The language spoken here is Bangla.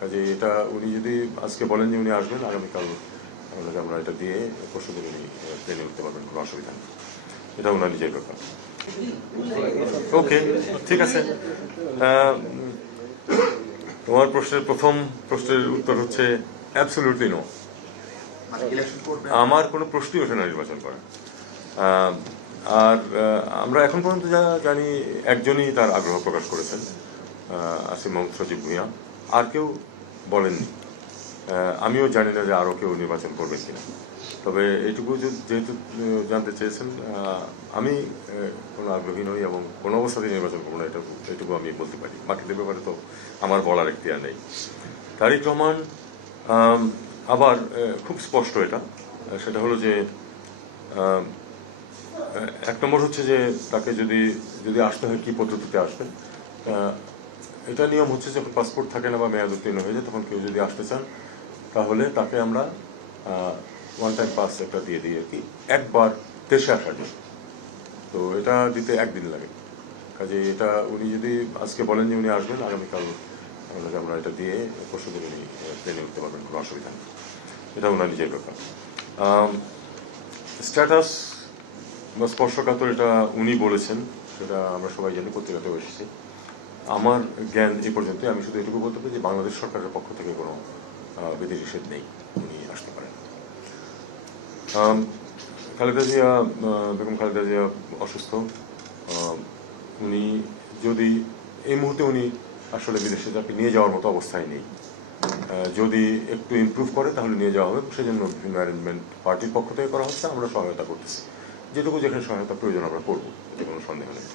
কাজে এটা উনি যদি আজকে বলেন যে উনি আসবেন, আগামীকাল আমরা এটা দিয়ে পরশু দিন উনি প্লেনে উঠতে পারবেন, কোনো অসুবিধা নেই। এটা ওনার নিজের ব্যাপার। ওকে, ঠিক আছে। তোমার প্রথম প্রশ্নের উত্তর হচ্ছে অ্যাবসলিউটলি নো। আমার কোনো প্রশ্নই ওঠে না নির্বাচন করা। আর আমরা এখন পর্যন্ত যা জানি একজনই তার আগ্রহ প্রকাশ করেছেন, আসিফ মোহাম্মদ সজীব ভুঁইয়া, আর কেউ বলেননি। আমিও জানি না যে আরও কেউ নির্বাচন করবেন কিনা। তবে এইটুকু যেহেতু জানতে চেয়েছেন, আমি কোনো আগ্রহী নই এবং কোনো অবস্থাতেই নির্বাচন করবো না, এটুকু আমি বলতে পারি। বাকিদের ব্যাপারে তো আমার বলার এখতিয়ার নেই। তারেক রহমান আবার খুব স্পষ্ট এটা, সেটা হলো যে এক নম্বর হচ্ছে যে তাকে যদি আসতে হয় কী পদ্ধতিতে আসবেন। এটা নিয়ম হচ্ছে যখন পাসপোর্ট থাকে না বা মেয়াদ উত্তীর্ণ হয়ে যায়, তখন কেউ যদি আসতে চান তাহলে তাকে আমরা ওয়ান টাইম পাস একটা দিয়ে দিই আর কি, একবার দেশে আসার জন্য। তো এটা দিতে একদিন লাগে। কাজে এটা উনি যদি আজকে বলেন যে উনি আসবেন, আগামীকাল আমরা এটা দিয়ে পরশু দিন উনি প্লেনে উঠতে পারবেন, কোনো অসুবিধা নেই। এটা ওনার নিজের ব্যাপার। স্ট্যাটাস বা স্পর্শকাতর এটা উনি বলেছেন, সেটা আমরা সবাই জানি, পত্রিকাতেও এসেছি। আমার জ্ঞান এই পর্যন্ত। আমি শুধু এটুকু বলতে পারি যে বাংলাদেশ সরকারের পক্ষ থেকে কোনো বিধিনিষেধ নেই, উনি আসতে পারেন। খালেদা জিয়া, বেগম খালেদা জিয়া অসুস্থ। উনি যদি এই মুহূর্তে উনি আসলে বিদেশে তাকে নিয়ে যাওয়ার মতো অবস্থায় নেই। যদি একটু ইমপ্রুভ করে তাহলে নিয়ে যাওয়া হবে, সেজন্য বিভিন্ন অ্যারেঞ্জমেন্ট পার্টির পক্ষ থেকে করা হচ্ছে, আমরা সহায়তা করতেছি। যেটুকু যেখানে সহায়তা প্রয়োজন আমরা করবো, এতে কোনো সন্দেহ নেই।